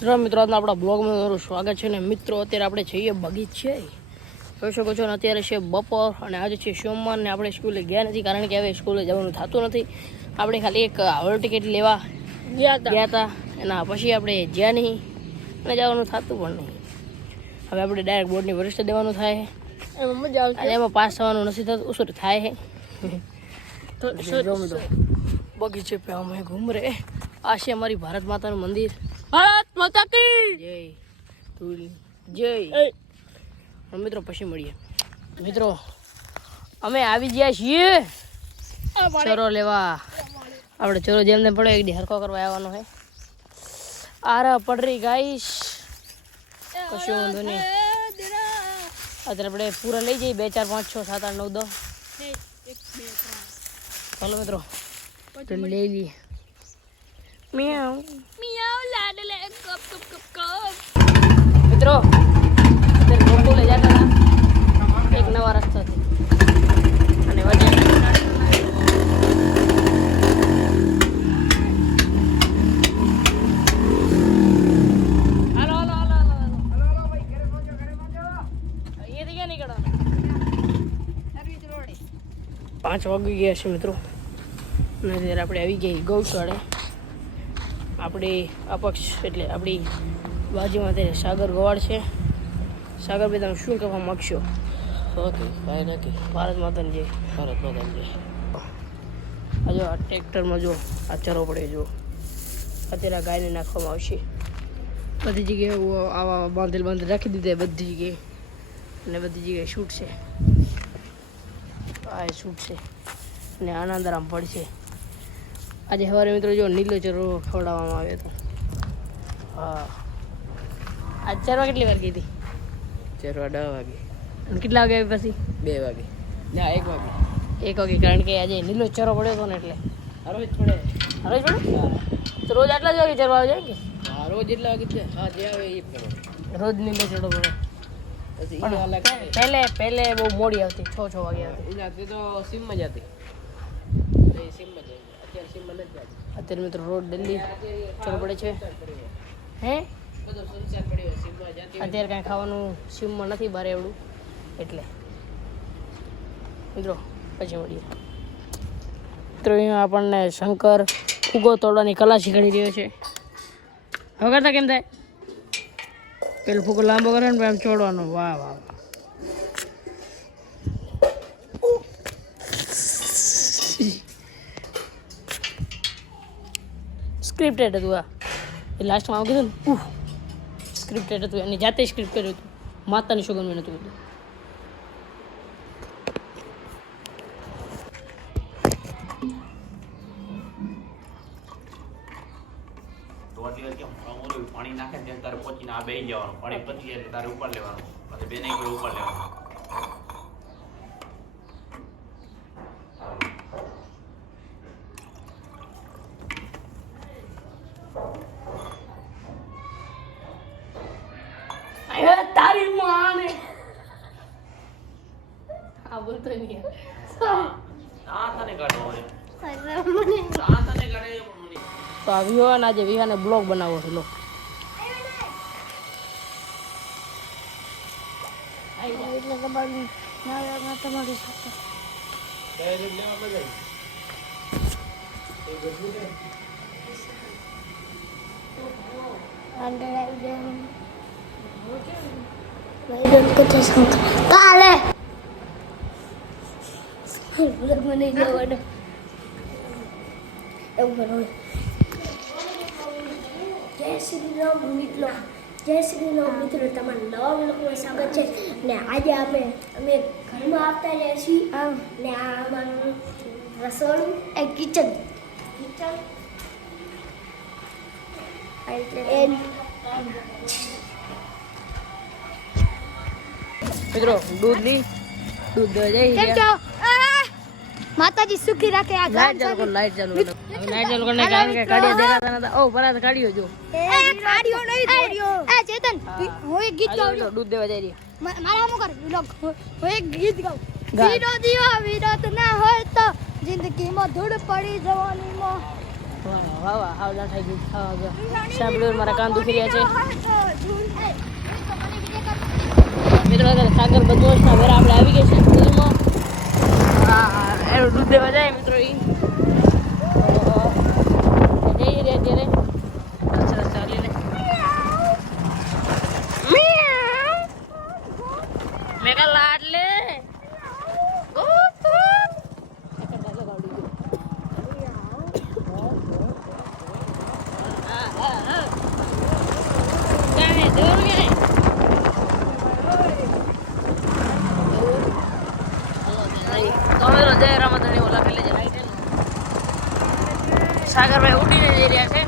મિત્રો આજના આપણા બ્લોગમાં તમારું સ્વાગત છે ને મિત્રો અત્યારે આપણે છીએ બગીચે જોઈ શકો છો ને અત્યારે છે બપોર અને આજે છે સોમવાર ને આપણે સ્કૂલે ગયા નથી કારણ કે હવે સ્કૂલે જવાનું થતું નથી આપણે ખાલી એક હોલ ટિકિટ લેવા ગયા હતા એના પછી આપણે જ્યાં નહીં અને જવાનું થતું પણ નહીં હવે આપણે ડાયરેક્ટ બોર્ડની પરીક્ષા દેવાનું થાય એમાં મજા આવશે અને એમાં પાસ થવાનું નથી થતું ઓછું થાય તો બગીચે पे हम घूम रहे આ છે અમારી ભારત માતાનું મંદિર ભારત માતા કી જય તુલ જય મિત્રો પછી મળીએ મિત્રો અમે આવી ગયા છીએ ચરો લેવા આપણે ચરો જેમ તેમ પડે એક દી હરકો કરવા આવવાનો છે આરા પડ રહી ગાઈશ કશું વાંધો નહીં અત્યારે આપણે પૂરા લઈ જઈએ 2 4 5 6 7 8 9 10 ચાલો મિત્રો તો લઈ લઈએ મિયાઉ મિયાઉ લાડલે કપ કપ કપ કપ મિત્રો અત્યારે ગોકુલે જતા હતા એક નવા રસ્તાથી અને વજન હાલો હાલો હાલો હાલો હાલો ભાઈ ઘરે પહોંચો અહીંયાથી ક્યાં નીકળવાનું સર્વિસ રોડ 5 વાગી ગયા છે મિત્રો અને ત્યારે આપણે આવી ગઈ ગૌશાળે આપણી અપક્ષ એટલે આપણી બાજુમાં અત્યારે સાગર ગોવાડ છે સાગર ભાઈ તમે શું કહેવા માગશો ઓકે કાંઈ નથી ભારત માતાની જય ભારત માતાની જય આ જો આ ટ્રેક્ટરમાં જો આ ચરો પડે જો અત્યારે આ ગાયને નાખવામાં આવશે બધી જગ્યાએ આવા બાંધેલ રાખી દીધા બધી જગ્યાએ અને બધી જગ્યાએ શૂટ છે આ શૂટ છે અને આના અંદર આમ પડશે આજે સવારે મિત્રો જો નીલો ચરો ખવડાવવામાં આવ્યો હતો હા આજ 4 વાગે કેટલી વાર ગઈ હતી 4 વાગે અને કેટલા વાગે આવી પછી 2 વાગે ના 1 વાગે 1 વાગે કારણ કે આજે નીલો ચરો પડ્યો હતો ને એટલે રોજ પડે તો રોજ આટલા જ વાગે ચરો આવી જાય કે હા રોજ એટલા વાગે છે હા જે આવે એ પડે રોજ નીલો ચરો પડે પહેલે બહુ મોડી આવતી 6 વાગે આવતી એનાથી તો સીમમાં જ હતી સીમમાં જ અત્યારે મિત્રો રોડ દિલ્હી ચરો પડે છે હે અત્યારે કાંઈ ખાવાનું સીમમાં નથી બારે એવડું એટલે મિત્રો પછી મળીએ મિત્રો અહીંયા આપણને શંકર ફૂગો તોડવાની કલા શીખવાડી રહ્યો છે વગરતા કેમ થાય પેલું ફૂગો લાંબો કરે ને એમ ચોડવાનો વાહ વાહ સ્ક્રિપ્ટેડ હતું આ એ લાસ્ટમાં આવું કીધું ને સ્ક્રિપ્ટેડ હતું એની જાતે સ્ક્રિપ્ટ કર્યું હતું માતાની સોગંદ નહોતું કીધું પાણી નાખે ને તારે પહોંચીને આ બેસી જવાનું પાણી પચી જાય તારે ઉપર લેવાનું પછી બે નહીં ઉપર લેવાનું તારી માને આ બોલતો નહીં આ તને કાઢો તો આ વિવાન આજે વિવાને બ્લોગ બનાવો છે લો એટલે તમારી તમારી સાથે કાલે મને જવાનું એવું કરો જય શ્રી રામ મિત્રો તમારા નવા વ્લોગમાં સ્વાગત છે ને આજે અમે ઘરમાં આવતા રહ્યા છીએ ને આ અમારું રસોડું એ કિચન મિત્રો દૂધ દોઈ જાય માતાજી સુખી રાખે આ લાઈટ ચાલુ કરને કારણ કે કાઢી દેખાતા નતા ઓ પરાત કાઢ્યો જો એ કાઢ્યો નહીં દોડ્યો એ ચેતન હું એક ગીત ગાઉં દૂધ દેવા જઈ રહી મારા હમો કર વ્લોગ હું એક ગીત ગાઉં વિરોધ ના હોય તો જિંદગીમાં ધૂળ પડી જવાની માં વાહ વાહ હાવ દાંઠાઈ ગયું ખાવા ગયા સાંભળ્યું મારા કાન દુખી રહ્યા છે મિત્રો અત્યારે સાગર બદમાશના વેરા આપણે આવી ગયા છે સ્કૂલમાં હા એનું દૂધ દેવા જાય મિત્રો એ જઈ રહ્યા અત્યારે સરસ ચાલીને મેં લાડ લે સાગરભાઈ ઉડીને જઈ રહ્યા છે